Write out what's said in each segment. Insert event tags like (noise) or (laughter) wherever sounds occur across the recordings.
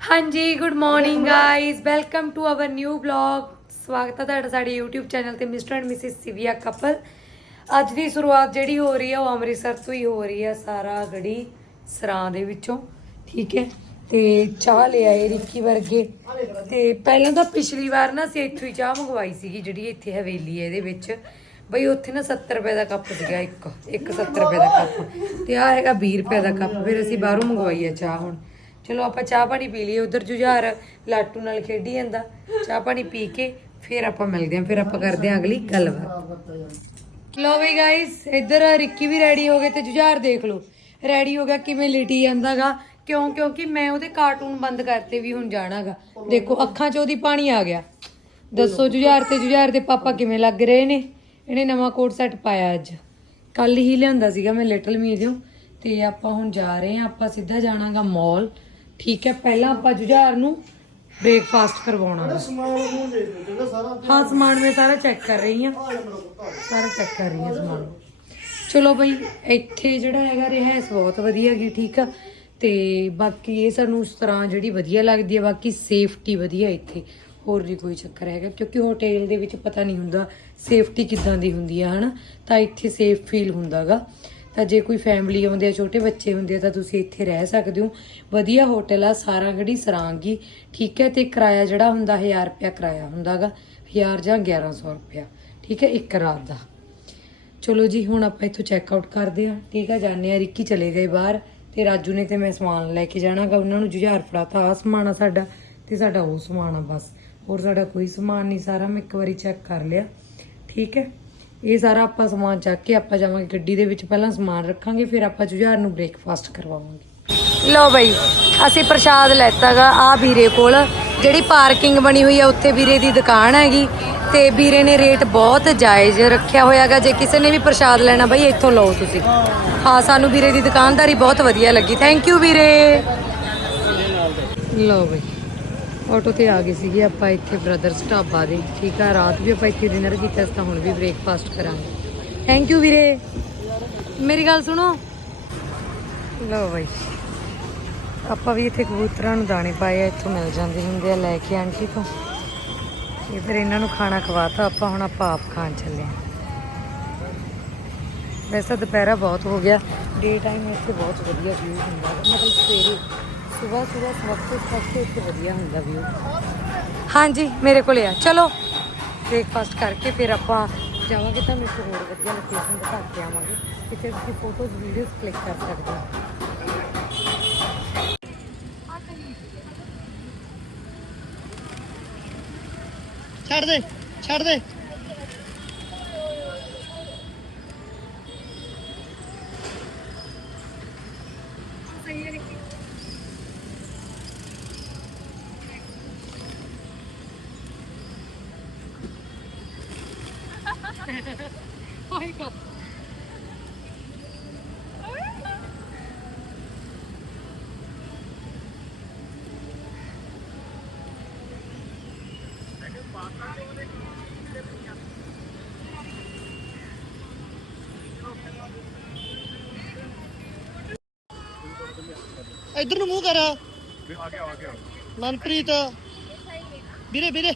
ਹਾਂਜੀ good morning guys welcome to our new blog ਸਵਾਗਤ ਹੈ ਤੁਹਾਡਾ ਸਾਡੇ YouTube ਚੈਨਲ ਤੇ mister and missus Sivia couple ਅੱਜ ਦੀ ਸ਼ੁਰੂਆਤ ਜਿਹੜੀ ਹੋ ਰਹੀ ਹੈ ਉਹ ਅੰਮ੍ਰਿਤਸਰ ਤੋਂ ਹੀ ਹੋ ਰਹੀ ਹੈ ਸਾਰਾ ਗੜੀ ਸਰਾਂ ਦੇ ਵਿੱਚੋਂ, ਠੀਕ ਹੈ? ਤੇ ਚਾਹ ਲੈ ਆਏ ਰਿੱਕੀ ਵਰਗੇ। ਤੇ ਪਹਿਲਾਂ ਤਾਂ ਪਿਛਲੀ ਵਾਰ ਨਾ ਅਸੀਂ ਇੱਥੋਂ ਹੀ ਚਾਹ ਮੰਗਵਾਈ ਸੀਗੀ ਜਿਹੜੀ ਇੱਥੇ ਹਵੇਲੀ ਹੈ ਇਹਦੇ ਵਿੱਚ। ਬਈ ਉੱਥੇ ਨਾ 70 ਰੁਪਏ ਦਾ ਕੱਪ ਸੀਗਾ ਇੱਕ ਇੱਕ 70 ਰੁਪਏ ਦਾ ਕੱਪ ਤੇ ਆ ਹੈਗਾ 20 ਰੁਪਏ ਦਾ ਕੱਪ ਫਿਰ ਅਸੀਂ ਬਾਹਰੋਂ ਮੰਗਵਾਈ ਹੈ ਚਾਹ ਹੁਣ। ਚਲੋ ਆਪਾਂ ਚਾਹ ਪਾਣੀ ਪੀ ਲਈਏ, ਉਧਰ ਜੁਝਾਰ ਲਾਟੂ ਨਾਲ ਖੇਡੀ ਜਾਂਦਾ। ਚਾਹ ਪਾਣੀ ਪੀ ਕੇ ਫਿਰ ਆਪਾਂ ਮਿਲਦੇ ਹਾਂ, ਫਿਰ ਆਪਾਂ ਕਰਦੇ ਹਾਂ ਅਗਲੀ ਗੱਲਬਾਤ। ਲੋ ਵੀ ਗਾਇਸ ਇੱਧਰ ਰਿੱਕੀ ਵੀ ਰੈਡੀ ਹੋ ਗਏ ਤੇ ਜੁਝਾਰ ਦੇਖ ਲਓ। ਰੈਡੀ ਹੋ ਗਿਆ, ਕਿਵੇਂ ਲਿਟੀ ਜਾਂਦਾਗਾ। ਕਿਉਂ? ਕਿਉਂਕਿ ਮੈਂ ਉਹਦੇ ਕਾਰਟੂਨ ਬੰਦ ਕਰਤੇ ਵੀ ਹੁਣ ਜਾਣਾਗਾ। ਦੇਖੋ, ਅੱਖਾਂ 'ਚ ਉਹਦੀ ਪਾਣੀ ਆ ਗਿਆ। ਦੱਸੋ ਜੁਝਾਰ ਤੇ ਜੁਝਾਰ ਦੇ ਪਾਪਾ ਕਿਵੇਂ ਲੱਗ ਰਹੇ ਨੇ? ਇਹਨੇ ਨਵਾਂ ਕੋਟ ਸੈੱਟ ਪਾਇਆ ਅੱਜ। ਕੱਲ ਹੀ ਲਿਆਂਦਾ ਸੀਗਾ ਮੈਂ ਲਿਟਲ ਮੀਡੀਅਮ ਤੇ ਆਪਾਂ ਹੁਣ ਜਾ ਰਹੇ ਹਾਂ, ਆਪਾਂ ਸਿੱਧਾ ਜਾਣਾਗਾ ਮਾਲ ਠੀਕ ਹੈ ਪਹਿਲਾਂ ਆਪਾਂ ਜੁਝਾਰ ਨੂੰ ਬ੍ਰੇਕਫਾਸਟ ਕਰਵਾਉਣਾ ਗਾ। ਹਾਂ ਸਮਾਨ ਮੈਂ ਸਾਰਾ ਚੈੱਕ ਕਰ ਰਹੀ ਹਾਂ। ਸਾਰਾ ਚੈੱਕ ਕਰ ਰਹੀ ਹਾਂ ਸਮਾਨ। ਚਲੋ ਬਈ ਇੱਥੇ ਜਿਹੜਾ ਹੈਗਾ ਰਿਹਾਇਸ਼ ਬਹੁਤ ਵਧੀਆ ਗਈ ਠੀਕ ਆ। ਤੇ ਬਾਕੀ ਇਹ ਸਾਨੂੰ ਉਸ ਤਰ੍ਹਾਂ ਜਿਹੜੀ ਵਧੀਆ ਲੱਗਦੀ ਹੈ ਬਾਕੀ ਸੇਫਟੀ ਵਧੀਆ ਇੱਥੇ। ਹੋਰ ਨਹੀਂ ਕੋਈ ਚੱਕਰ ਹੈਗਾ ਕਿਉਂਕਿ ਹੋਟਲ ਦੇ ਵਿੱਚ ਪਤਾ ਨਹੀਂ ਹੁੰਦਾ ਸੇਫਟੀ ਕਿੱਦਾਂ ਦੀ ਹੁੰਦੀ ਆ ਹਨਾ? ਤਾਂ ਇੱਥੇ ਸੇਫ ਫੀਲ ਹੁੰਦਾਗਾ। ਤਾਂ ਜੇ ਕੋਈ ਫੈਮਿਲੀ ਆਉਂਦੇ ਆ, ਛੋਟੇ ਬੱਚੇ ਹੁੰਦੇ ਆ, ਤਾਂ ਤੁਸੀਂ ਇੱਥੇ ਰਹਿ ਸਕਦੇ ਹੋ। ਵਧੀਆ ਹੋਟਲ ਆ, ਸਾਰਾ ਸਾਰਾਗੜੀ ਸਰਾਂਗੀ। ਠੀਕ ਹੈ, ਤੇ ਕਿਰਾਇਆ ਜਿਹੜਾ ਹੁੰਦਾ 1000 ਰੁਪਿਆ ਕਿਰਾਇਆ ਹੁੰਦਾਗਾ 1000 ਜਾਂ 1100 ਰੁਪਿਆ ਠੀਕ ਹੈ, ਇੱਕ ਰਾਤ ਦਾ। ਚਲੋ ਜੀ, ਹੁਣ ਆਪਾਂ ਇੱਥੋਂ ਚੈੱਕ ਆਊਟ ਕਰਦੇ ਹਾਂ। ਠੀਕ ਆ ਜਾਣੇ ਆ ਰਿੱਕੀ ਚਲੇ ਗਏ ਬਾਹਰ। ਤੇ ਰਾਜੂ ਨੇ ਤੇ ਮੈਂ ਸਮਾਨ ਲੈ ਕੇ ਜਾਣਾਗਾ ਉਹਨਾਂ ਨੂੰ ਜੁਝਾਰ ਫੜਾਤਾ ਆ ਸਮਾਨ ਆ ਸਾਡਾ। ਤੇ ਸਾਡਾ ਉਹ ਸਮਾਨ ਆ ਬਸ। ਹੋਰ ਸਾਡਾ ਕੋਈ ਸਮਾਨ ਨਹੀਂ, ਸਾਰਾ ਮੈਂ ਇੱਕ ਵਾਰੀ ਚੈੱਕ ਕਰ ਲਿਆ। ਠੀਕ ਹੈ। ਇਹ ਸਾਰਾ ਆਪਾਂ ਸਮਾਨ ਚੱਕ ਕੇ ਆਪਾਂ ਜਾਵਾਂਗੇ ਗੱਡੀ ਦੇ ਵਿੱਚ। ਪਹਿਲਾਂ ਸਮਾਨ ਰੱਖਾਂਗੇ, ਫਿਰ ਆਪਾਂ ਜੁਝਾਰ ਨੂੰ ਬ੍ਰੇਕਫਾਸਟ ਕਰਵਾਵਾਂਗੇ। ਲੋ ਬਈ, ਅਸੀਂ ਪ੍ਰਸ਼ਾਦ ਲੈਤਾਗਾ, ਆ ਵੀਰੇ ਕੋਲ। ਜਿਹੜੀ ਪਾਰਕਿੰਗ ਬਣੀ ਹੋਈ ਆ, ਉੱਥੇ ਵੀਰੇ ਦੀ ਦੁਕਾਨ ਹੈਗੀ। ਤੇ ਵੀਰੇ ਨੇ ਰੇਟ ਬਹੁਤ ਜਾਇਜ਼ ਰੱਖਿਆ ਹੋਇਆਗਾ। ਜੇ ਕਿਸੇ ਨੇ ਵੀ ਪ੍ਰਸ਼ਾਦ ਲੈਣਾ ਬਈ, ਇੱਥੋਂ ਲਓ ਤੁਸੀਂ। ਹਾਂ, ਸਾਨੂੰ ਵੀਰੇ ਦੀ ਦੁਕਾਨਦਾਰੀ ਬਹੁਤ ਵਧੀਆ ਲੱਗੀ। ਥੈਂਕ ਯੂ ਵੀਰੇ। ਲਓ ਬਈ। ਆਟੋ ਤੇ ਆ ਗਏ ਸੀਗੇ, ਆਪਾਂ ਇੱਥੇ ਬ੍ਰਦਰਸ ਢਾਬਾ ਦੇ, ਠੀਕ ਆ? ਰਾਤ ਵੀ ਆਪਾਂ ਇੱਥੇ ਡਿਨਰ ਕੀਤਾ ਸੀ, ਤਾਂ ਹੁਣ ਵੀ ਬ੍ਰੇਕਫਾਸਟ ਕਰਾਂਗੇ। ਥੈਂਕ ਯੂ ਵੀਰੇ। ਮੇਰੀ ਗੱਲ ਸੁਣੋ। ਲਓ ਬਾਈ। ਆਪਾਂ ਵੀ ਇੱਥੇ ਕਬੂਤਰਾਂ ਨੂੰ ਦਾਣੇ ਪਾਏ ਆ, ਇੱਥੋਂ ਮਿਲ ਜਾਂਦੇ ਹੁੰਦੇ ਆ ਲੈ ਕੇ ਆਂਟੀ ਤੋਂ। ਇਹ ਫਿਰ ਇਹਨਾਂ ਨੂੰ ਖਾਣਾ ਖਵਾਤਾ, ਆਪਾਂ ਹੁਣ ਆਪਾਂ ਆਪ ਖਾਣ ਚੱਲੇ ਆ। ਵੈਸੇ ਦੁਪਹਿਰਾ ਬਹੁਤ ਹੋ ਗਿਆ। ਡੇ ਟਾਈਮ ਇੱਥੇ ਬਹੁਤ ਵਧੀਆ ਵਿਊ ਹੁੰਦਾ। ਮਤਲਬ ਸਵੇਰੇ ਸਵੇਰ ਸਵੇਰ ਸਵਖਤ ਸਵਖਤ ਇੱਥੇ ਵਧੀਆ ਹੁੰਦਾ ਵਿਊ ਹਾਂਜੀ ਮੇਰੇ ਕੋਲੇ ਆ ਚਲੋ ਬ੍ਰੇਕਫਾਸਟ ਕਰਕੇ ਫਿਰ ਆਪਾਂ ਜਾਵਾਂਗੇ ਤੁਹਾਨੂੰ ਇੱਕ ਹੋਰ ਵਧੀਆ ਲੋਕੇਸ਼ਨ ਦਿਖਾ ਕੇ ਆਵਾਂਗੇ ਜਿੱਥੇ ਤੁਸੀਂ ਫੋਟੋਜ਼ ਵੀਡੀਓਜ਼ ਕਲਿੱਕ ਕਰ ਸਕਦੇ ਹੋ ਛੱਡ ਦੇ ਛੱਡ ਦੇ (laughs) ਇੱਧਰ ਨੂੰ ਮੂੰਹ ਕਰ। ਆ ਗਿਆ ਆ ਗਿਆ। ਮਨਪ੍ਰੀਤ। ਵੀਰੇ ਵੀਰੇ।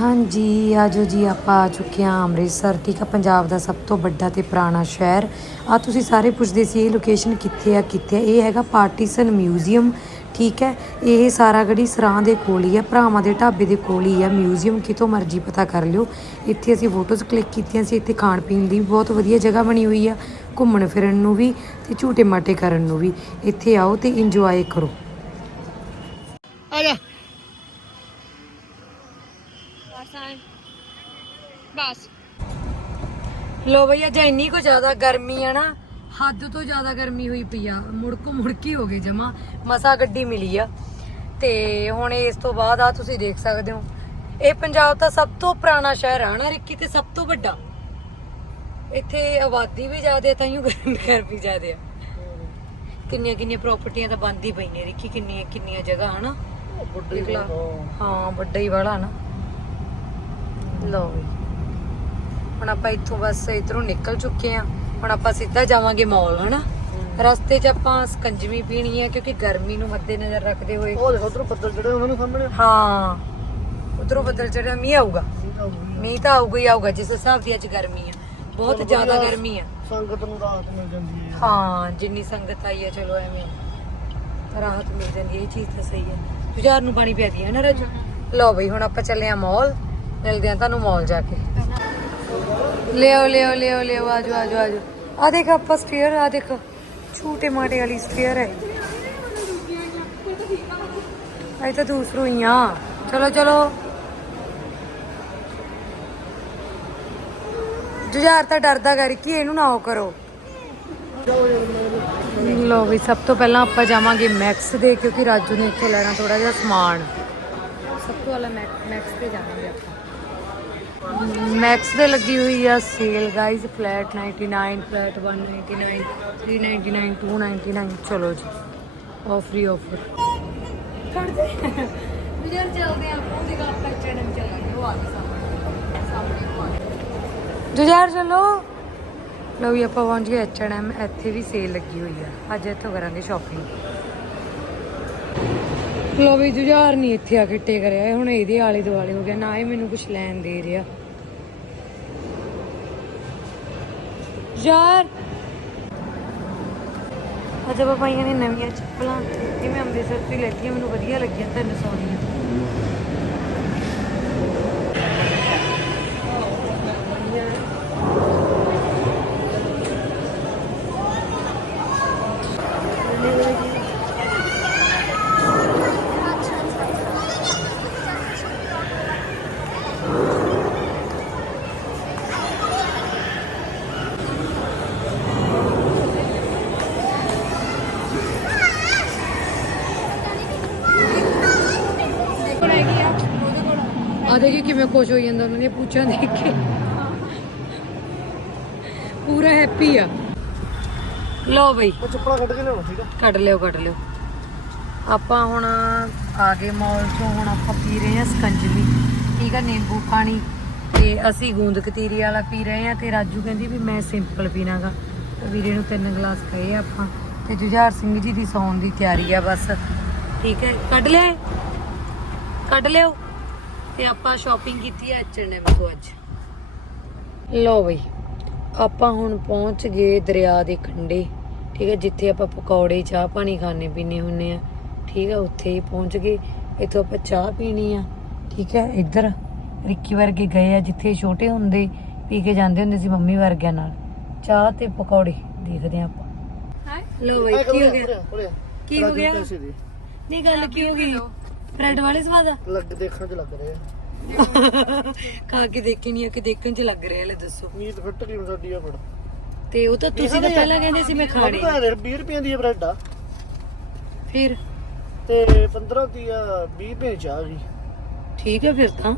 ਹਾਂਜੀ, ਆਜੋ ਜੀ, ਆਪਾਂ ਆ ਚੁੱਕੇ ਹਾਂ ਅੰਮ੍ਰਿਤਸਰ, ਠੀਕ ਆ? ਪੰਜਾਬ ਦਾ ਸਭ ਤੋਂ ਵੱਡਾ ਤੇ ਪੁਰਾਣਾ ਸ਼ਹਿਰ। ਆ ਤੁਸੀਂ ਸਾਰੇ ਪੁੱਛਦੇ ਸੀ, ਇਹ ਲੋਕੇਸ਼ਨ ਕਿੱਥੇ ਆ ਕਿੱਥੇ ਆ? ਇਹ ਹੈਗਾ ਪਾਰਟੀਸ਼ਨ ਮਿਊਜ਼ੀਅਮ, ਠੀਕ ਹੈ? ਇਹ ਸਾਰਾ ਗੜੀ ਸਰਾਂ ਦੇ ਕੋਲ ਹੀ ਆ, ਭਰਾਵਾਂ ਦੇ ਢਾਬੇ ਦੇ ਕੋਲ ਹੀ ਆ ਮਿਊਜ਼ੀਅਮ, ਕਿਤੋਂ ਮਰਜ਼ੀ ਪਤਾ ਕਰ ਲਿਓ। ਇੱਥੇ ਅਸੀਂ ਫੋਟੋਜ਼ ਕਲਿੱਕ ਕੀਤੀਆਂ ਸੀ, ਇੱਥੇ ਖਾਣ ਪੀਣ ਦੀ ਵੀ ਬਹੁਤ ਵਧੀਆ ਜਗ੍ਹਾ ਬਣੀ ਹੋਈ ਆ, ਘੁੰਮਣ ਫਿਰਨ ਨੂੰ ਵੀ ਤੇ ਝੂਟੇ ਮਾਟੇ ਕਰਨ ਨੂੰ ਵੀ। ਇੱਥੇ ਆਓ ਤੇ ਇੰਜੋਏ ਕਰੋ। ਲੋ ਭਈਆ ਜੇ ਇੰਨੀ ਕੋ ਜ਼ਿਆਦਾ ਗਰਮੀ ਆ ਨਾ ਹੱਦ ਤੋਂ ਜ਼ਿਆਦਾ ਗਰਮੀ ਹੋਈ ਪਈ ਆ। ਮੁੜਕੋ ਮੁੜਕੀ ਹੋ ਗਈ ਜਮਾ ਮਸਾ ਗੱਡੀ ਮਿਲੀ ਆ। ਤੇ ਹੁਣ ਇਸ ਤੋਂ ਬਾਅਦ ਆ ਤੁਸੀਂ ਦੇਖ ਸਕਦੇ ਹੋ। ਇਹ ਪੰਜਾਬ ਦਾ ਸਭ ਤੋਂ ਪੁਰਾਣਾ ਸ਼ਹਿਰ ਆ ਨਾ ਰਿੱਕੀ ਤੇ ਸਭ ਤੋਂ ਵੱਡਾ। ਇੱਥੇ ਆਬਾਦੀ ਵੀ ਜ਼ਿਆਦਾ ਤਾਂ ਹੀ ਗਰਮੀ ਜ਼ਿਆਦਾ ਆ। ਕਿੰਨੀਆਂ ਕਿੰਨੀਆਂ ਪ੍ਰਾਪਰਟੀਆਂ ਤਾਂ ਬੰਦ ਹੀ ਪਈਆਂ ਰਿੱਕੀ ਕਿੰਨੀਆਂ ਕਿੰਨੀਆਂ ਜਗ੍ਹਾ ਹਨਾ? ਵੱਡੇ ਹਾਂ ਵੱਡਾ ਹੀ ਵਾਲਾ ਨਾ। ਲਓ ਵੀ ਹੁਣ ਆਪਾਂ ਇੱਥੋਂ ਬਸ ਇਧਰੋਂ ਨਿਕਲ ਚੁੱਕੇ ਆ ਹੁਣ ਆਪਾਂ ਸਿੱਧਾ ਜਾਵਾਂਗੇ ਮਾਲ ਹਨਾ? ਰਸਤੇ 'ਚ ਆਪਾਂ ਸਕੰਜਵੀ ਪੀਣੀ ਹੈ ਕਿਉਂਕਿ ਗਰਮੀ ਨੂੰ ਮੱਦੇ ਨਜ਼ਰ ਰੱਖਦੇ ਹੋਏ। ਉਹ ਦੇਖੋ ਉਧਰ ਬੱਦਲ ਜਿਹੜੇ ਉਹਨਾਂ ਨੂੰ ਸਾਹਮਣੇ। ਹਾਂ। ਉਧਰੋਂ ਬੱਦਲ ਚੜਿਆ ਮੀਂਹ ਆਊਗਾ। ਮੀਂਹ ਤਾਂ ਆਊਗਾ ਹੀ ਆਊਗਾ ਜਿਸ ਹਿਸਾਬ ਦੀ ਅੱਜ ਗਰਮੀ ਆ। ਬਹੁਤ ਜ਼ਿਆਦਾ। ਗਰਮੀ ਆ। ਸੰਗਤ ਨੂੰ ਰਾਹਤ ਮਿਲ ਜਾਂਦੀ ਹੈ। ਹਾਂ ਜਿੰਨੀ ਸੰਗਤ ਆਈ ਹੈ ਚਲੋ ਐਵੇਂ ਰਾਹਤ ਮਿਲ ਜਾਂਦੀ ਹੈ ਇਹ ਚੀਜ਼ ਤਾਂ ਸਹੀ ਹੈ ਜੁਝਾਰ ਨੂੰ ਪਾਣੀ ਪਿਆ ਦਿਆ ਨਾ ਰਜ? ਲਓ ਬਈ ਹੁਣ ਆਪਾਂ ਚੱਲੇ ਆ ਮਾਲ ਮਿਲਦੇ ਆ ਤੁਹਾਨੂੰ ਮਾਲ ਜਾ ਕੇ। ਲਿਓ ਲਿਓ ਲਿਓ ਲਿਓ ਆਜੋ ਆਜੋ ਆਜੋ। ਆ ਦੇਖ ਆਪਾਂ ਸਟੇਅਰ ਆ ਦੇਖ। ਛੋਟੇ ਮਾਟੇ ਵਾਲੀ ਸਟੇਅਰ ਹੈ। ਇਹ ਤਾਂ ਦੂਸਰੋਂ ਹੀ ਆ। ਚਲੋ ਚਲੋ। ਜੁਝਾਰ ਤਾਂ ਡਰਦਾ ਕਰ ਇਹਨੂੰ ਨਾ ਉਹ ਕਰੋ। ਲੋ ਵੀ, ਸਭ ਤੋਂ ਪਹਿਲਾਂ ਆਪਾਂ ਜਾਵਾਂਗੇ ਮੈਕਸ ਦੇ, ਕਿਉਂਕਿ ਰਾਜੂ ਨੇ ਇੱਥੋਂ ਲੈਣਾ ਥੋੜਾ ਜਿਹਾ ਸਮਾਨ। ਸਭ ਤੋਂ ਪਹਿਲਾਂ ਮੈਕਸ ਤੇ ਜਾਵਾਂਗੇ ਆਪਾਂ। ਮੈਕਸ ਦੇ ਲੱਗੀ ਹੋਈ ਆ ਸੇਲ ਗਾਈਜ਼ ਫਲੈਟ 99 ਫਲੈਟ 199 399 299 ਚਲੋ ਜੀ ਆਫਰੀ ਆਫਰ ਕਰਦੇ ਯਾਰ ਚੱਲਦੇ ਆ ਉਹਦੀ ਗੱਲ ਕਰ ਚੜਨ ਚੱਲਾਂਗੇ ਉਹ ਆ ਗਈ ਸਾਹਮਣੇ। ਸਾਹਮਣੇ ਉਹ ਆ ਗਈ। ਜੁਝਾਰ ਚਲੋ। ਲਓ ਵੀ ਆਪਾਂ ਪਹੁੰਚ ਗਏ H&M ਇੱਥੇ ਵੀ ਸੇਲ ਲੱਗੀ ਹੋਈ ਆ। ਅੱਜ ਇੱਥੋਂ ਕਰਾਂਗੇ ਸ਼ਾਪਿੰਗ ਲਓ ਵੀ ਜੁਝਾਰ ਨਹੀਂ ਇੱਥੇ ਆ ਕੇ ਟੇਕ ਰਿਹਾ ਇਹ ਹੁਣ ਇਹਦੇ ਆਲੇ ਦੁਆਲੇ ਹੋ ਗਿਆ ਨਾ ਇਹ ਮੈਨੂੰ ਕੁਝ ਲੈਣ ਦੇ ਰਿਹਾ। ਯਾਰ ਅੱਜ ਆਪਾਂ ਪਾਈਆਂ ਨੇ ਨਵੀਆਂ ਚੱਪਲਾਂ। ਇਹ ਮੈਂ ਅੰਮ੍ਰਿਤਸਰ ਤੋਂ ਹੀ ਲੈਤੀਆਂ ਮੈਨੂੰ ਵਧੀਆ ਲੱਗੀਆਂ ਤੁਹਾਨੂੰ ਸੋਹਣੀਆਂ ਆ ਦੇਖੀ ਕਿਵੇਂ ਖੁਸ਼ ਹੋ ਜਾਂਦਾ ਉਹਨਾਂ ਦੀਆਂ ਪੁੱਛਾਂ ਦੇਖ ਕੇ। ਪੂਰਾ ਹੈਪੀ ਆ। ਲੋ ਬਈ। ਉਹ ਚੱਪਲਾਂ ਕੱਢ ਕੇ ਲਿਆਉਣਾ ਸੀਗਾ ਕੱਢ ਲਿਓ ਕੱਢ ਲਿਓ। ਆਪਾਂ ਹੁਣ ਆ ਗਏ ਮਾਲ ਚੋਂ ਹੁਣ ਆਪਾਂ ਪੀ ਰਹੇ ਹਾਂ ਸਕੰਜਵੀ ਠੀਕ ਆ ਨਿੰਬੂ ਪਾਣੀ। ਤੇ ਅਸੀਂ ਗੂੰਦ ਕਤੀਰੀ ਵਾਲਾ ਪੀ ਰਹੇ ਹਾਂ ਤੇ ਰਾਜੂ ਕਹਿੰਦੀ ਵੀ ਮੈਂ ਸਿੰਪਲ ਪੀਣਾਗਾ। ਤੇ ਵੀਰੇ ਨੂੰ ਤਿੰਨ ਗਲਾਸ ਕਹੇ ਆ ਆਪਾਂ। ਤੇ ਜੁਝਾਰ ਸਿੰਘ ਜੀ ਦੀ ਸੌਣ ਦੀ ਤਿਆਰੀ ਆ ਬਸ। ਠੀਕ ਹੈ ਕੱਢ ਲਿਆ? ਕੱਢ ਲਿਓ। ਤੇ ਆਪਾਂ ਸ਼ਾਪਿੰਗ ਕੀਤੀ ਹੈ H&M ਤੋਂ ਅੱਜ। ਲਓ ਬਈ ਆਪਾਂ ਹੁਣ ਪਹੁੰਚ ਗਏ ਦਰਿਆ ਦੇ ਕੰਢੇ ਠੀਕ ਹੈ ਜਿੱਥੇ ਆਪਾਂ ਪਕੌੜੇ ਚਾਹ ਪਾਣੀ ਖਾਣੇ ਪੀਣੇ ਹੁੰਨੇ ਆ ਠੀਕ ਹੈ ਉੱਥੇ ਹੀ ਪਹੁੰਚ ਗਏ। ਇੱਥੋਂ ਆਪਾਂ ਚਾਹ ਪੀਣੀ ਆ ਠੀਕ ਹੈ ਇੱਧਰ ਰਿੱਕੀ ਵਰਗੇ ਗਏ ਆ ਜਿੱਥੇ ਛੋਟੇ ਹੁੰਦੇ ਪੀ ਕੇ ਜਾਂਦੇ ਹੁੰਦੇ ਸੀ ਮੰਮੀ ਵਰਗਿਆਂ ਨਾਲ। ਚਾਹ ਤੇ ਪਕੌੜੇ ਦੇਖਦੇ ਆ ਆਪਾਂ। ਲਓ ਬਈ ਕੀ ਹੋ ਗਿਆ? ਕੀ ਹੋ ਗਿਆ? ਨਹੀਂ ਗੱਲ ਕੀ ਹੋ ਗਈ? ਬ੍ਰੈਡ ਵਾਲੇ ਸਵਾਦ ਆ? ਲੱਗ ਦੇਖਣ ਚ ਲੱਗ ਰਹੇ ਆ। (laughs) ਖਾ ਕੇ ਦੇਖੀ ਨਹੀਂ ਆ ਕਿ ਦੇਖਣ ਚ ਲੱਗ ਰਿਹਾ ਲੈ ਦੱਸੋ। ਮੀਟ ਫਿੱਟ ਕੀ ਸਾਡੀ ਆ ਫੜ ਤੇ ਉਹ ਤਾਂ ਤੁਸੀਂ ਤਾਂ ਪਹਿਲਾਂ ਕਹਿੰਦੇ ਸੀ ਮੈਂ ਖਾਣੀ ਤਾਂ 20 ਰੁਪਏ ਦੀ ਬ੍ਰੈਡ ਆ। ਫਿਰ? ਤੇ 15 ਦੀ ਆ 20 ਰੁਪਏ ਚਾਹ ਗਈ ਠੀਕ ਹੈ ਫਿਰ ਤਾਂ।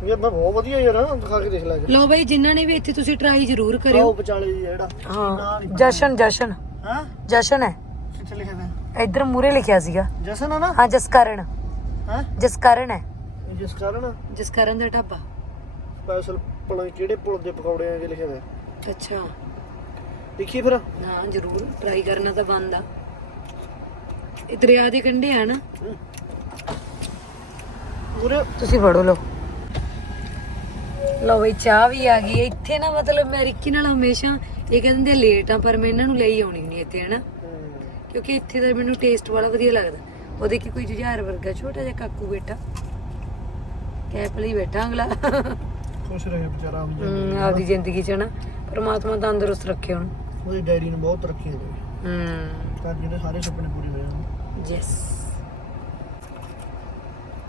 ਇਹ ਮੈਂ ਬਹੁਤ ਵਧੀਆ ਯਾਰ ਖਾ ਕੇ ਦੇਖ ਲੈ ਲਓ ਬਈ ਜਿਨ੍ਹਾਂ ਨੇ ਵੀ ਇੱਥੇ ਤੁਸੀਂ ਟਰਾਈ ਜ਼ਰੂਰ ਆਓ ਕਰਿਓ ਵਿਚਾਲੇ ਜੀ ਜਿਹੜਾ ਹਾਂ ਜਸ਼ਨ ਜਸ਼ਨ। ਹਾਂ? ਜਸ਼ਨ ਹੈ। ਕਿੱਥੇ ਲਿਖਿਆ ਹੋਇਆ ਇੱਧਰ ਮੂਰੇ ਲਿਖਿਆ ਸੀਗਾ। ਜਸਨ ਆ ਨਾ? ਹਾਂ ਜਸਕਰਨ। ਹਾਂ? ਜਸਕਰਨ ਹੈ? ਜਿਸ ਕਾਰਨ? ਜਸਕਰਨ ਦਾ ਢਾਬਾ? ਸਪੈਸ਼ਲ ਪਲਾਂ ਕਿਹੜੇ ਪੁਲ ਦੇ ਪਕੌੜੇ ਆ ਜੇ ਲਿਖਿਆ ਹੋਇਆ ਅੱਛਾ। ਦੇਖੀ ਫਿਰ। ਹਾਂ ਜ਼ਰੂਰ। ਟਰਾਈ ਕਰਨਾ ਤਾਂ ਬੰਦ ਇਹ ਦਰਿਆ ਦੇ ਕੰਢੇ ਆ ਨਾ? ਪੂਰੇ ਤੁਸੀਂ ਫੜੋ ਲਓ। ਲਓ ਬਈ ਚਾਹ ਵੀ ਆ ਗਈ ਹੈ। ਇੱਥੇ ਨਾ ਮਤਲਬ ਮੈਂ ਰਿੱਕੀ ਨਾਲ ਹਮੇਸ਼ਾ ਇਹ ਕਹਿੰਦੇ ਲੇਟ ਆ ਪਰ ਮੈਂ ਇਹਨਾਂ ਨੂੰ ਲਈ ਆਉਣੀ ਨਹੀਂ ਇੱਥੇ ਹਨਾ? ਕਿਉਂਕਿ ਇੱਥੇ ਦਾ ਮੈਨੂੰ ਟੇਸਟ ਬੜਾ ਵਧੀਆ ਲੱਗਦਾ। ਉਹਦੇ ਕੀ ਕੋਈ ਜੁਝਾਰ ਵਰਗਾ ਛੋਟਾ ਜਿਹਾ ਕਾਕੂ ਬੈਠਾ। ਕੈਪ ਲਈ ਬੈਠਾ ਅਗਲਾ। ਖੁਸ਼ ਰਹੇ ਵਿਚਾਰਾ ਹਮ, ਆਪਦੀ ਜ਼ਿੰਦਗੀ ਚ ਨਾ। ਪਰਮਾਤਮਾ ਤੰਦਰੁਸਤ ਰੱਖੇ ਉਹਨੂੰ ਉਹਦੀ ਡੈਡੀ ਨੇ ਬਹੁਤ ਤਰੱਕੀ ਹੋਈ। ਹੂੰ। ਤਾਂ ਜਿਹੜੇ ਸਾਰੇ ਸੁਪਨੇ ਪੂਰੇ ਹੋਏ ਹਨ ਯੈਸ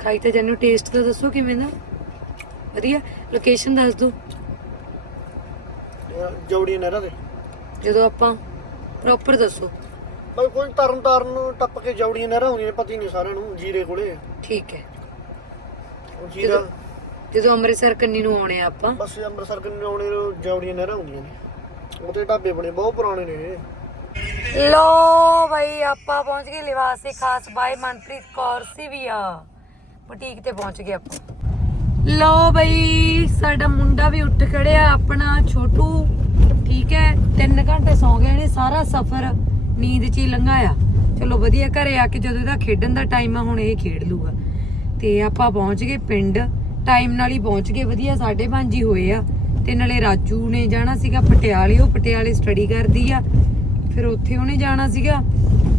ਖਾਈ ਤਾਂ ਜਾਨੂੰ ਟੇਸਟ ਤਾਂ ਦੱਸੋ ਕਿਵੇਂ ਦਾ? ਵਧੀਆ? ਲੋਕੇਸ਼ਨ ਦੱਸ ਦਿਓ ਜੌੜੀਆਂ ਨਹਿਰਾਂ ਦੇ। ਜਦੋਂ ਆਪਾਂ ਪ੍ਰੋਪਰ ਦੱਸੋ। ਬਈ ਕੋਈ ਤਰਨ ਤਾਰਨ ਟੱਪ ਕੇ ਜੌੜੀਆਂ ਨਹਿਰਾਂ ਹੁੰਦੀਆਂ ਨੇ ਪਤਾ ਹੀ ਨਹੀਂ ਸਾਰਿਆਂ ਨੂੰ ਜੀਰੇ ਕੋਲੇ। ਠੀਕ ਹੈ। ਉਹ ਜੀਰਾ ਜਦੋਂ ਅੰਮ੍ਰਿਤਸਰ ਕੰਨੀ ਨੂੰ ਆਉਣੇ ਆ ਆਪਾਂ। ਬਸ ਅੰਮ੍ਰਿਤਸਰ ਕੰਨੇ ਆਉਣੇ ਨੂੰ ਜੌੜੀਆਂ ਨਹਿਰਾਂ ਹੁੰਦੀਆਂ ਨੇ। ਉਹਦੇ ਢਾਬੇ ਬਣੇ ਬਹੁਤ ਪੁਰਾਣੇ ਨੇ ਲੋ ਭਾਈ ਆਪਾਂ ਪਹੁੰਚ ਗਏ ਲਿਵਾਸੀ ਖਾਸ ਬਾਈ ਮਨਪ੍ਰੀਤ ਕੌਰ ਸਿਵਿਆ। ਬੁਟੀਕ ਤੇ ਪਹੁੰਚ ਗਏ ਆਪਾਂ। ਲੋ ਭਾਈ ਸਾਡਾ ਮੁੰਡਾ ਵੀ ਉੱਠ ਖੜਿਆ ਆਪਣਾ ਛੋਟੂ। ਠੀਕ ਹੈ 3 ਘੰਟੇ ਸੌਂ ਗਏ ਨੇ ਸਾਰਾ ਸਫ਼ਰ। ਨੀਂਦ 'ਚ ਹੀ ਲੰਘਾਇਆ ਚਲੋ ਵਧੀਆ ਘਰੇ ਆ ਕੇ ਜਦੋਂ ਇਹਦਾ ਖੇਡਣ ਦਾ ਟਾਈਮ ਆ, ਹੁਣ ਇਹ ਖੇਡ ਲੂਗਾ। ਤੇ ਆਪਾਂ ਪਹੁੰਚ ਗਏ ਪਿੰਡ। ਟਾਈਮ ਨਾਲ ਹੀ ਪਹੁੰਚ ਗਏ। ਵਧੀਆ 5:30 ਹੀ ਹੋਏ ਆ। ਤੇ ਨਾਲੇ ਰਾਜੂ ਨੇ ਜਾਣਾ ਸੀਗਾ ਪਟਿਆਲੇ। ਉਹ ਪਟਿਆਲੇ ਸਟੱਡੀ ਕਰਦੀ ਆ। ਫਿਰ ਉੱਥੇ ਉਹਨੇ ਜਾਣਾ ਸੀਗਾ।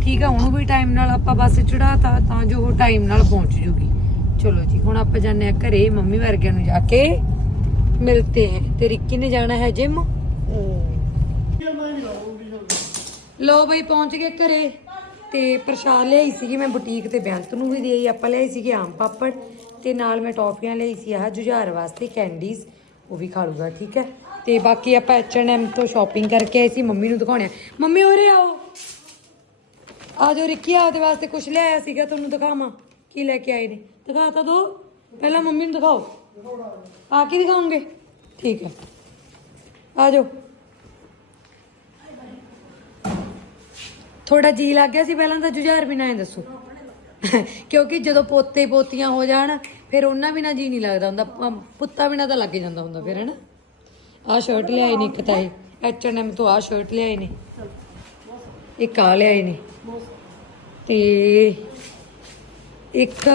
ਠੀਕ ਆ, ਉਹਨੂੰ ਵੀ ਟਾਈਮ ਨਾਲ ਆਪਾਂ ਬੱਸ ਚੜਾਤਾ ਤਾਂ ਜੋ ਉਹ ਟਾਈਮ ਨਾਲ ਪਹੁੰਚ ਜੂਗੀ। ਚਲੋ ਜੀ, ਹੁਣ ਆਪਾਂ ਜਾਂਦੇ ਆ ਘਰੇ। ਮੰਮੀ ਵਰਗਿਆਂ ਨੂੰ ਜਾ ਕੇ ਮਿਲਤੇ ਹੈ ਤੇ ਰਿੱਕੀ ਨੇ ਜਾਣਾ ਹੈ ਜਿਮ ਲੋ ਬਈ ਪਹੁੰਚ ਗਏ ਘਰੇ ਤੇ ਪ੍ਰਸ਼ਾਦ ਲਿਆਈ ਸੀਗੀ, ਮੈਂ ਬੁਟੀਕ ਤੇ ਬੇਅੰਤ ਨੂੰ ਵੀ ਦੇਈ, ਆਪਾਂ ਲਿਆਈ ਸੀਗੀ ਆਮ ਪਾਪੜ ਤੇ ਨਾਲ ਮੈਂ ਟੌਫੀਆਂ ਲਈ ਸੀ, ਆਹ ਜੁਝਾਰ ਵਾਸਤੇ ਕੈਂਡੀਜ਼, ਉਹ ਵੀ ਖਾ ਲੂਗਾ, ਠੀਕ ਹੈ? ਤੇ ਬਾਕੀ ਆਪਾਂ H&M ਤੋਂ ਸ਼ਾਪਿੰਗ ਕਰਕੇ ਆਏ ਸੀ, ਮੰਮੀ ਨੂੰ ਦਿਖਾਉਣੇ ਆ। ਮੰਮੀ ਉਰੇ ਆਓ। ਆ ਜੋ ਰਿੱਕੀ ਆਪਦੇ ਵਾਸਤੇ ਕੁਝ ਲਿਆਇਆ ਸੀਗਾ, ਤੁਹਾਨੂੰ ਦਿਖਾਵਾਂ। ਕੀ ਲੈ ਕੇ ਆਏ ਨੇ? ਦਿਖਾ ਤਾਂ ਦੋ। ਪਹਿਲਾਂ ਮੰਮੀ ਨੂੰ ਦਿਖਾਓ। ਆ ਕੀ ਦਿਖਾਉਂਗੇ ਠੀਕ ਹੈ। ਆ ਜਾਓ। ਥੋੜਾ ਜੀ ਲੱਗ ਗਿਆ ਸੀ ਪਹਿਲਾਂ ਤਾਂ ਜੁਝਾਰ ਬਿਨਾਂ ਇਹ ਦੱਸੋ। ਕਿਉਂਕਿ ਜਦੋਂ ਪੋਤੇ ਪੋਤੀਆਂ ਹੋ ਜਾਣ ਫਿਰ ਉਹਨਾਂ ਬਿਨਾਂ ਜੀ ਨਹੀਂ ਲੱਗਦਾ ਹੁੰਦਾ। ਪ- ਪੁੱਤਾਂ ਬਿਨਾਂ ਤਾਂ ਲੱਗ ਜਾਂਦਾ ਹੁੰਦਾ ਫਿਰ ਹੈਨਾ? ਆਹ ਸ਼ਰਟ ਲਿਆਏ ਨੇ ਇੱਕ ਤਾਂ ਇਹ। H&M ਤੋਂ ਆਹ ਸ਼ਰਟ ਲਿਆਏ ਨੇ। ਇੱਕ ਆ ਲਿਆਏ ਨੇ। ਤੇ ਇੱਕ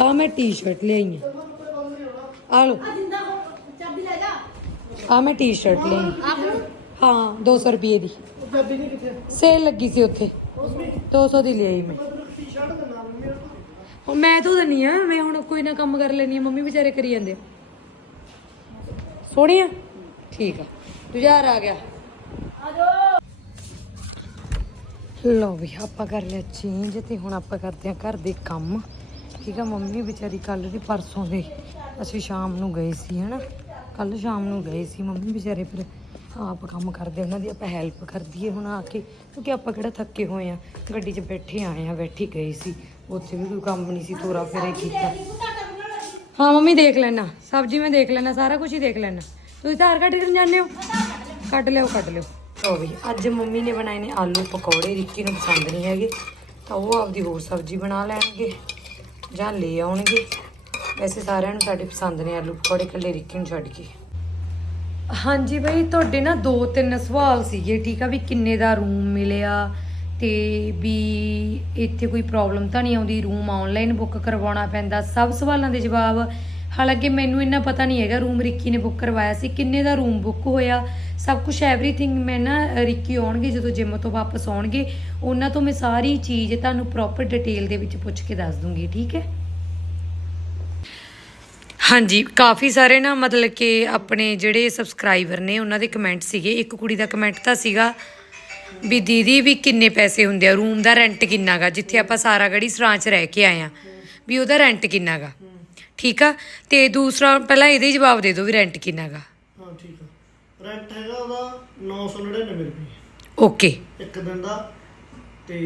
ਆ ਮੈਂ ਟੀ-ਸ਼ਰਟ ਲਿਆਈ ਆ। ਆ ਲੋ ਆ ਮੈਂ ਟੀ-ਸ਼ਰਟ ਲਈ ਹਾਂ 200 ਰੁਪਏ ਦੀ। ਬੇਬੀ ਨਹੀਂ ਕਿੱਥੇ ਸੇਲ ਲੱਗੀ ਸੀ ਉੱਥੇ। 200 ਦੀ? ਲਈ ਮੈਂ। ਟੀ-ਸ਼ਰਟ ਦਾ ਨਾਮ ਮੇਰਾ ਹੁਣ ਮੈਂ ਧੋ ਦਨੀ ਆ ਮੈਂ ਹੁਣ ਕੋਈ ਨਾ ਕੰਮ ਕਰ ਲੈਣੀ ਆ ਮੰਮੀ ਵਿਚਾਰੇ ਕਰੀ ਜਾਂਦੇ ਆ। ਸੋਹਣੀ ਆ? ਠੀਕ ਆ। ਤੁਝਾਰ ਆ ਗਿਆ। ਲੋ ਵੀ ਆਪਾਂ ਕਰ ਲਿਆ ਚੇਂਜ ਤੇ ਹੁਣ ਆਪਾਂ ਕਰਦੇ ਆ ਘਰ ਦੇ ਕੰਮ। ਠੀਕ ਆ ਮੰਮੀ ਵਿਚਾਰੀ ਕੱਲ ਦੀ ਪਰਸੋਂ ਦੇ। ਅਸੀਂ ਸ਼ਾਮ ਨੂੰ ਗਏ ਸੀ ਹਨਾ? ਕੱਲ ਸ਼ਾਮ ਨੂੰ ਗਏ ਸੀ ਮੰਮੀ ਵਿਚਾਰੇ ਫਿਰ। ਆਪ ਕੰਮ ਕਰਦੇ ਉਹਨਾਂ ਦੀ ਆਪਾਂ ਹੈਲਪ ਕਰਦੀਏ ਹੁਣ ਆ ਕੇ ਕਿਉਂਕਿ ਆਪਾਂ ਕਿਹੜਾ ਥੱਕੇ ਹੋਏ ਆ ਗੱਡੀ 'ਚ ਬੈਠੇ ਆਏ ਆ ਬੈਠੀ ਗਏ ਸੀ ਉੱਥੇ ਵੀ ਕੋਈ ਕੰਮ ਨਹੀਂ ਸੀ ਤੋਰਾ ਫੇਰੇ ਕੀਤਾ। ਹਾਂ ਮੰਮੀ ਦੇਖ ਲੈਣਾ ਸਬਜ਼ੀ ਮੈਂ ਦੇਖ ਲੈਣਾ ਸਾਰਾ ਕੁਝ ਹੀ ਦੇਖ ਲੈਣਾ ਤੁਸੀਂ ਧਾਰ ਕੱਢ ਕੇ ਜਾਂਦੇ ਹੋ? ਕੱਢ ਲਿਓ ਕੱਢ ਲਿਓ। ਲਓ ਵੀ ਅੱਜ ਮੰਮੀ ਨੇ ਬਣਾਏ ਨੇ ਆਲੂ ਪਕੌੜੇ ਰਿੱਕੀ ਨੂੰ ਪਸੰਦ ਨਹੀਂ ਹੈਗੇ ਤਾਂ ਉਹ ਆਪਦੀ ਹੋਰ ਸਬਜ਼ੀ ਬਣਾ ਲੈਣਗੇ ਜਾਂ ਲੈ ਆਉਣਗੇ। ਵੈਸੇ ਸਾਰਿਆਂ ਨੂੰ ਸਾਡੇ ਪਸੰਦ ਨੇ ਆਲੂ ਪਕੌੜੇ ਇਕੱਲੇ ਰਿੱਕੀ ਨੂੰ ਛੱਡ ਕੇ। ਹਾਂਜੀ ਬਈ ਤੁਹਾਡੇ ਨਾ ਦੋ ਤਿੰਨ ਸਵਾਲ ਸੀਗੇ ਠੀਕ ਆ ਵੀ ਕਿੰਨੇ ਦਾ ਰੂਮ ਮਿਲਿਆ ਤੇ ਵੀ ਇੱਥੇ ਕੋਈ ਪ੍ਰੋਬਲਮ ਤਾਂ ਨਹੀਂ ਆਉਂਦੀ ਰੂਮ ਆਨਲਾਈਨ ਬੁੱਕ ਕਰਵਾਉਣਾ ਪੈਂਦਾ ਸਭ ਸਵਾਲਾਂ ਦੇ ਜਵਾਬ। ਹਾਲਾਂਕਿ ਮੈਨੂੰ ਇੰਨਾ ਪਤਾ ਨਹੀਂ ਹੈਗਾ ਰੂਮ ਰਿੱਕੀ ਨੇ ਬੁੱਕ ਕਰਵਾਇਆ ਸੀ ਕਿੰਨੇ ਦਾ ਰੂਮ ਬੁੱਕ ਹੋਇਆ ਸਭ ਕੁਝ ਐਵਰੀਥਿੰਗ ਮੈਂ ਨਾ ਅ, ਰਿੱਕੀ ਆਉਣਗੇ ਜਦੋਂ ਜਿਮ ਤੋਂ ਵਾਪਸ ਆਉਣਗੇ ਉਹਨਾਂ ਤੋਂ ਮੈਂ ਸਾਰੀ ਚੀਜ਼ ਤੁਹਾਨੂੰ ਪ੍ਰੋਪਰ ਡਿਟੇਲ ਦੇ ਵਿੱਚ ਪੁੱਛ ਕੇ ਦੱਸ ਦੂੰਗੀ ਠੀਕ ਹੈ? ਹਾਂਜੀ ਕਾਫੀ ਸਾਰੇ ਨਾ ਮਤਲਬ ਕਿ ਆਪਣੇ ਜਿਹੜੇ ਸਬਸਕ੍ਰਾਈਬਰ ਨੇ ਉਹਨਾਂ ਦੇ ਕਮੈਂਟ ਸੀਗੇ। ਇੱਕ ਕੁੜੀ ਦਾ ਕਮੈਂਟ ਤਾਂ ਸੀਗਾ ਵੀ ਦੀਦੀ ਵੀ ਕਿੰਨੇ ਪੈਸੇ ਹੁੰਦੇ ਆ? ਰੂਮ ਦਾ ਰੈਂਟ ਕਿੰਨਾਗਾ ਜਿੱਥੇ ਆਪਾਂ ਸਾਰਾ ਗੜੀ ਸਰਾਂ ਚ ਰਹਿ ਕੇ ਆਏ ਆ। ਵੀ ਉਹਦਾ ਰੈਂਟ ਕਿੰਨਾਗਾ ਠੀਕ ਆ? ਤੇ ਦੂਸਰਾ ਪਹਿਲਾਂ ਇਹਦੇ ਜਵਾਬ ਦੇ ਦਿਓ ਵੀ ਰੈਂਟ ਕਿੰਨਾਗਾ ਹਾਂ ਠੀਕ ਆ। ਰੈਂਟ ਹੈਗਾ ਉਹਦਾ 999 ਰੁਪਏ। ਓਕੇ ਇੱਕ ਦਿਨ ਦਾ। ਤੇ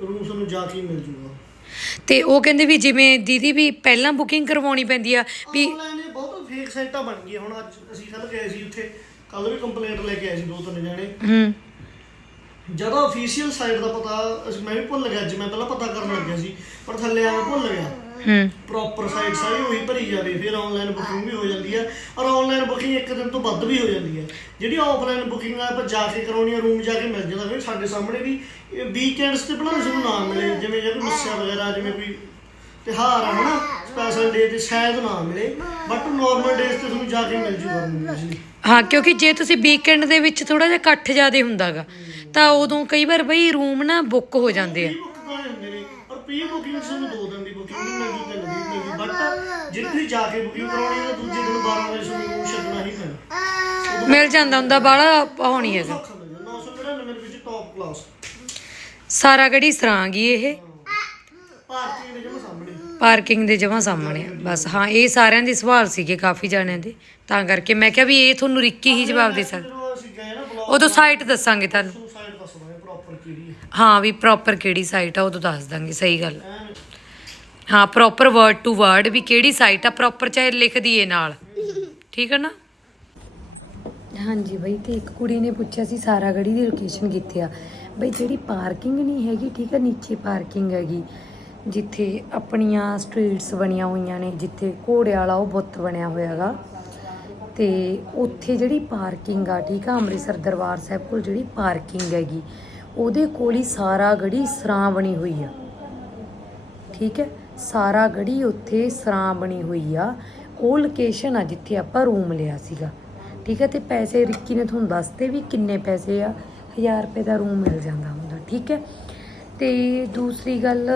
ਰੂਮ ਤੁਹਾਨੂੰ ਜਾ ਕੇ ਮਿਲ ਜੂਗਾ। ਤੇ ਉਹ ਕਹਿੰਦੇ ਵੀ ਜਿਵੇਂ ਦੀਦੀ ਵੀ ਪਹਿਲਾਂ ਬੁਕਿੰਗ ਕਰਵਾਉਣੀ ਪੈਂਦੀ ਆ ਵੀ ਆਨਲਾਈਨ ਇਹ ਬਹੁਤ ਫੇਕ ਸਾਈਟਾਂ ਬਣ ਗਈਆਂ ਹੁਣ ਅੱਜ ਅਸੀਂ ਕੱਲ ਗਏ ਸੀ ਉੱਥੇ ਕੱਲ ਵੀ ਕੰਪਲੇਂਟ ਲੈ ਕੇ ਆਏ ਸੀ ਦੋ ਤਿੰਨ ਜਣੇ। ਹੂੰ। ਜਦੋਂ ਅਫੀਸ਼ੀਅਲ ਸਾਈਟ ਦਾ ਪਤਾ ਅਸੀਂ ਮੈਂ ਵੀ ਭੁੱਲ ਗਿਆ ਅੱਜ ਮੈਂ ਪਹਿਲਾਂ ਪਤਾ ਕਰਨ ਲੱਗਿਆ ਸੀ ਪਰ ਥੱਲੇ ਆ ਮੈਂ ਭੁੱਲ ਗਿਆ। ਹੂੰ। ਪ੍ਰੋਪਰ ਸਾਈਟ ਸਾਰੀ ਉਹੀ ਭਰੀ ਜਾਵੇ ਫਿਰ ਆਨਲਾਈਨ ਬੁਕਿੰਗ ਵੀ ਹੋ ਜਾਂਦੀ ਹੈ ਔਰ ਆਨਲਾਈਨ ਬੁਕਿੰਗ ਇੱਕ ਦਿਨ ਤੋਂ ਵੱਧ ਵੀ ਹੋ ਜਾਂਦੀ ਹੈ। ਜਿਹੜੀ ਆਫਲਾਈਨ ਬੁਕਿੰਗ ਆ ਆਪਾਂ ਜਾ ਕੇ ਕਰਾਉਣੀ ਹੈ ਰੂਮ ਜਾ ਕੇ ਮਿਲ ਜਾਂਦਾ ਫਿਰ ਸਾਡੇ ਸਾਹਮਣੇ ਵੀ ਵੀਕਐਂਡਸ ਤੇ ਭਲਾ ਸਾਨੂੰ ਨਾ ਮਿਲੇ ਜਿਵੇਂ ਜੇ ਕੋਈ ਮੱਸਿਆ ਵਗੈਰਾ ਜਿਵੇਂ ਕੋਈ ਤਿਉਹਾਰ ਆ ਹਨਾ ਸਪੈਸ਼ਲ ਡੇ ਤੇ ਸ਼ਾਇਦ ਨਾ ਮਿਲੇ ਬਟ ਨਾਰਮਲ ਡੇਜ਼ ਤੇ ਤੁਹਾਨੂੰ ਜਾ ਕੇ ਮਿਲ ਜੂਗਾ। ਹਾਂ ਕਿਉਂਕਿ ਜੇ ਤੁਸੀਂ ਵੀਕਐਂਡ ਦੇ ਵਿੱਚ ਥੋੜਾ ਜਿਹਾ ਇਕੱਠ ਜ਼ਿਆਦੇ ਹੁੰਦਾਗਾ ਤਾਂ ਉਦੋਂ ਕਈ ਵਾਰ ਬਈ ਰੂਮ ਨਾ ਬੁੱਕ ਹੋ ਜਾਂਦੇ ਆ। ਬੁੱਕ ਹੁੰਦੇ ਨੇ ਪ੍ਰੀ ਬੁਕਿੰਗ ਸਾਨੂੰ ਦੋ ਦਿਨ ਦੀ ਬੁਕਿੰਗ ਮਿਲਦੀ ਤੇ ਨਹੀਂ ਮਿਲਦੀ ਬਟ ਜੇ। ਤੁਸੀਂ ਜਾ ਕੇ ਬੁਕਿੰਗ ਕਰਾਉਣੀ ਹੈ ਤਾਂ ਦੂਜੇ ਦਿਨ 12 ਵਜੇ ਤੁਹਾਨੂੰ ਛੱਡਣਾ ਹੀ ਪੈਣਾ। ਮਿਲ ਜਾਂਦਾ ਹੁੰਦਾ ਬਾਹਲਾ ਹੋਣੀ ਜਾਂਦਾ। 999 ਰੁਪਏ ਵਿੱਚ ਟੌਪ ਕਲਾਸ ਸਾਰਾ ਗੜੀ ਸਰਾਂਗੀ ਇਹ। ਭਾਰਤੀ ਦੇ ਜਮਾ ਸਾਹਮਣੇ। ਪਾਰਕਿੰਗ ਦੇ ਜਮਾਂ ਸਾਹਮਣੇ ਆ। ਬਸ ਹਾਂ ਇਹ ਸਾਰਿਆਂ ਦੇ ਸਵਾਲ ਸੀਗੇ ਕਾਫੀ ਜਾਣਿਆਂ ਦੇ। ਤਾਂ ਕਰਕੇ ਮੈਂ ਕਿਹਾ ਵੀ ਇਹ ਤੁਹਾਨੂੰ ਰਿੱਕੀ ਹੀ ਜਵਾਬ ਦੇ ਸਕਦਾ। ਉਦੋਂ ਸਾਈਟ ਦੱਸਾਂਗੇ ਤੁਹਾਨੂੰ। ਹਾਂ, ਵੀ ਪ੍ਰੋਪਰ ਕਿਹੜੀ ਸਾਈਟ ਆ ਉਦੋਂ ਦੱਸ ਦਾਂਗੇ, ਸਹੀ ਗੱਲ। ਹਾਂ ਪ੍ਰੋਪਰ ਵਰਡ ਟੂ ਵਰਡ ਵੀ ਕਿਹੜੀ ਸਾਈਟ ਆ ਪ੍ਰੋਪਰ ਚਾਹੇ ਲਿਖ ਦਈਏ ਨਾਲ। ਠੀਕ ਹੈ ਨਾ? ਹਾਂਜੀ ਬਈ, ਤੇ ਇੱਕ ਕੁੜੀ ਨੇ ਪੁੱਛਿਆ ਸੀ ਸਾਰਾ ਗੜੀ ਦੀ ਲੋਕੇਸ਼ਨ ਕਿੱਥੇ ਆ? ਬਈ, ਜਿਹੜੀ ਪਾਰਕਿੰਗ ਨਹੀਂ ਹੈਗੀ, ਠੀਕ ਆ, ਨੀਚੇ ਪਾਰਕਿੰਗ ਹੈਗੀ, ਜਿੱਥੇ ਆਪਣੀਆਂ ਸਟਰੀਟਸ ਬਣੀਆਂ ਹੋਈਆਂ ਨੇ, ਜਿੱਥੇ ਘੋੜੇ ਵਾਲਾ ਉਹ ਬੁੱਤ ਬਣਿਆ ਹੋਇਆਗਾ ਤੇ ਉੱਥੇ ਜਿਹੜੀ ਪਾਰਕਿੰਗ ਆ, ਠੀਕ ਆ, ਅੰਮ੍ਰਿਤਸਰ ਦਰਬਾਰ ਸਾਹਿਬ ਕੋਲ ਜਿਹੜੀ ਪਾਰਕਿੰਗ ਹੈਗੀ ਉਹਦੇ ਕੋਲ ਹੀ ਸਾਰਾ ਗੜੀ ਸਰਾਂ ਬਣੀ ਹੋਈ ਆ। ਠੀਕ ਹੈ? ਸਾਰਾ ਗੜੀ ਉੱਥੇ ਸਰਾਂ ਬਣੀ ਹੋਈ ਆ। ਉਹ ਲੋਕੇਸ਼ਨ ਆ ਜਿੱਥੇ ਆਪਾਂ ਰੂਮ ਲਿਆ ਸੀਗਾ। ਠੀਕ ਹੈ? ਤੇ ਪੈਸੇ ਰਿੱਕੀ ਨੇ ਤੁਹਾਨੂੰ ਦੱਸਤੇ ਵੀ ਕਿੰਨੇ ਪੈਸੇ ਆ। 1000 ਰੁਪਏ ਦਾ ਰੂਮ ਮਿਲ ਜਾਂਦਾ ਹੁੰਦਾ। ਠੀਕ ਹੈ? ਤੇ ਦੂਸਰੀ ਗੱਲ,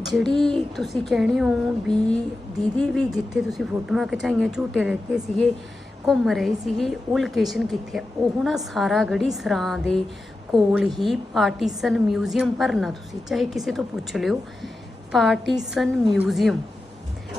ਜਿਹੜੀ ਤੁਸੀਂ ਕਹਿਣੇ ਹੋ ਵੀ ਦੀਦੀ ਵੀ ਜਿੱਥੇ ਤੁਸੀਂ ਫੋਟੋਆਂ ਖਿਚਾਈਆਂ, ਝੂਟੇ ਲੈਤੇ ਸੀਗੇ, ਘੁੰਮ ਰਹੇ ਸੀਗੇ, ਉਹ ਲੋਕੇਸ਼ਨ ਕਿੱਥੇ ਆ? ਉਹ ਨਾ ਸਾਰਾ ਗੜੀ ਸਰਾਂ ਦੇ ਕੋਲ ਹੀ ਪਾਰਟੀਸ਼ਨ ਮਿਊਜ਼ੀਅਮ ਭਰਨਾ ਤੁਸੀਂ, ਚਾਹੇ ਕਿਸੇ ਤੋਂ ਪੁੱਛ ਲਿਓ। Partition museum.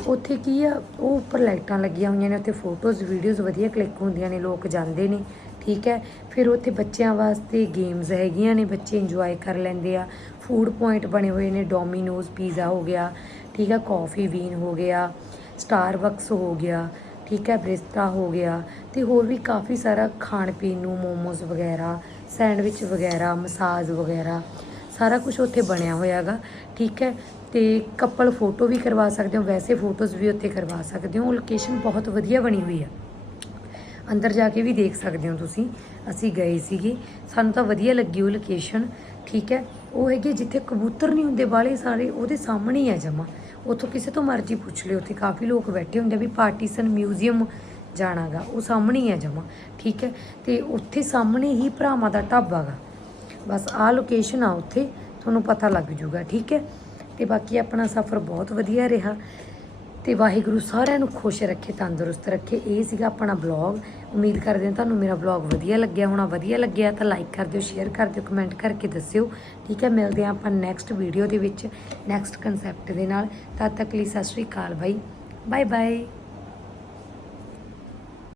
ਉੱਥੇ ਕੀ ਆ? ਉਹ ਉੱਪਰ ਲਾਈਟਾਂ ਲੱਗੀਆਂ ਹੋਈਆਂ ਨੇ, ਉੱਥੇ ਫੋਟੋਜ਼, ਵੀਡੀਓਜ਼ ਵਧੀਆ ਕਲਿੱਕ ਹੁੰਦੀਆਂ ਨੇ, ਲੋਕ ਜਾਂਦੇ ਨੇ, ਠੀਕ ਹੈ? ਫਿਰ ਉੱਥੇ ਬੱਚਿਆਂ ਵਾਸਤੇ ਗੇਮਸ ਹੈਗੀਆਂ ਨੇ, ਬੱਚੇ ਇੰਜੋਏ ਕਰ ਲੈਂਦੇ ਆ। ਫੂਡ ਪੁਆਇੰਟ ਬਣੇ ਹੋਏ ਨੇ ਡੋਮੀਨੋਜ਼ ਪੀਜ਼ਾ ਹੋ ਗਿਆ, ਠੀਕ ਹੈ ਕਾਫੀ ਬੀਨ ਹੋ ਗਿਆ ਸਟਾਰਬਕਸ ਹੋ ਗਿਆ, ਠੀਕ ਹੈ? ਬ੍ਰਿਸਟਾ ਹੋ ਗਿਆ, ਤੇ ਹੋਰ ਵੀ ਕਾਫੀ ਸਾਰਾ ਖਾਣ ਪੀਣ ਨੂੰ ਮੋਮੋਜ਼ ਵਗੈਰਾ ਸੈਂਡਵਿਚ ਵਗੈਰਾ, ਮਸਾਜ ਵਗੈਰਾ, ਸਾਰਾ ਕੁਝ ਉੱਥੇ ਬਣਿਆ ਹੋਇਆਗਾ, ਠੀਕ ਹੈ? ਤੇ ਕਪਲ ਫੋਟੋ ਵੀ ਕਰਵਾ ਸਕਦੇ ਹੋ, ਵੈਸੇ ਫੋਟੋਜ਼ ਵੀ ਉੱਥੇ ਕਰਵਾ ਸਕਦੇ ਹੋ ਉਹ ਲੋਕੇਸ਼ਨ ਬਹੁਤ ਵਧੀਆ ਬਣੀ ਹੋਈ ਹੈ ਅੰਦਰ ਜਾ ਕੇ ਵੀ ਦੇਖ ਸਕਦੇ ਹੋ ਤੁਸੀਂ, ਅਸੀਂ ਗਏ ਸੀਗੇ, ਸਾਨੂੰ ਤਾਂ ਵਧੀਆ ਲੱਗੀ ਉਹ ਲੋਕੇਸ਼ਨ ਠੀਕ ਹੈ? ਉਹ ਹੈਗੀ ਜਿੱਥੇ ਕਬੂਤਰ ਨਹੀਂ ਹੁੰਦੇ ਬਾਲੇ ਸਾਰੇ, ਉਹਦੇ ਸਾਹਮਣੇ ਹੀ ਆ ਜਮਾ। ਉੱਥੋਂ ਕਿਸੇ ਤੋਂ ਮਰਜ਼ੀ ਪੁੱਛ ਲਿਓ, ਉੱਥੇ ਕਾਫੀ ਲੋਕ ਬੈਠੇ ਹੁੰਦੇ ਆ ਵੀ ਪਾਰਟੀਸ਼ਨ ਮਿਊਜ਼ੀਅਮ ਜਾਣਾਗਾ, ਉਹ ਸਾਹਮਣੇ ਹੀ ਆ ਜਮਾ, ਠੀਕ ਹੈ? ਤੇ ਉੱਥੇ ਸਾਹਮਣੇ ਹੀ ਭਰਾਵਾਂ ਦਾ ਢਾਬਾ ਗਾ। ਬਸ ਆਹ ਲੋਕੇਸ਼ਨ ਆ ਉੱਥੇ, ਤੁਹਾਨੂੰ ਪਤਾ ਲੱਗ ਜੂਗਾ, ਠੀਕ ਹੈ? ਤੇ ਬਾਕੀ ਆਪਣਾ ਸਫ਼ਰ ਬਹੁਤ ਵਧੀਆ ਰਿਹਾ। ਤੇ ਵਾਹਿਗੁਰੂ ਸਾਰਿਆਂ ਨੂੰ ਖੁਸ਼ ਰੱਖੇ, ਤੰਦਰੁਸਤ ਰੱਖੇ। ਇਹ ਸੀਗਾ ਆਪਣਾ ਬਲੌਗ ਉਮੀਦ ਕਰਦੇ ਹਾਂ ਤੁਹਾਨੂੰ ਮੇਰਾ ਬਲੌਗ ਵਧੀਆ ਲੱਗਿਆ ਹੋਣਾ। ਵਧੀਆ ਲੱਗਿਆ ਤਾਂ ਲਾਈਕ ਕਰ ਦਿਓ ਸ਼ੇਅਰ ਕਰ ਦਿਓ ਕਮੈਂਟ ਕਰਕੇ ਦੱਸਿਓ, ਠੀਕ ਹੈ? ਮਿਲਦੇ ਹਾਂ ਆਪਾਂ ਨੈਕਸਟ ਵੀਡੀਓ ਦੇ ਵਿੱਚ ਨੈਕਸਟ ਕਨਸੈਪਟ ਦੇ ਨਾਲ। ਤਦ ਤੱਕ ਲਈ ਸਤਿ ਸ਼੍ਰੀ ਅਕਾਲ ਬਾਈ। Bye bye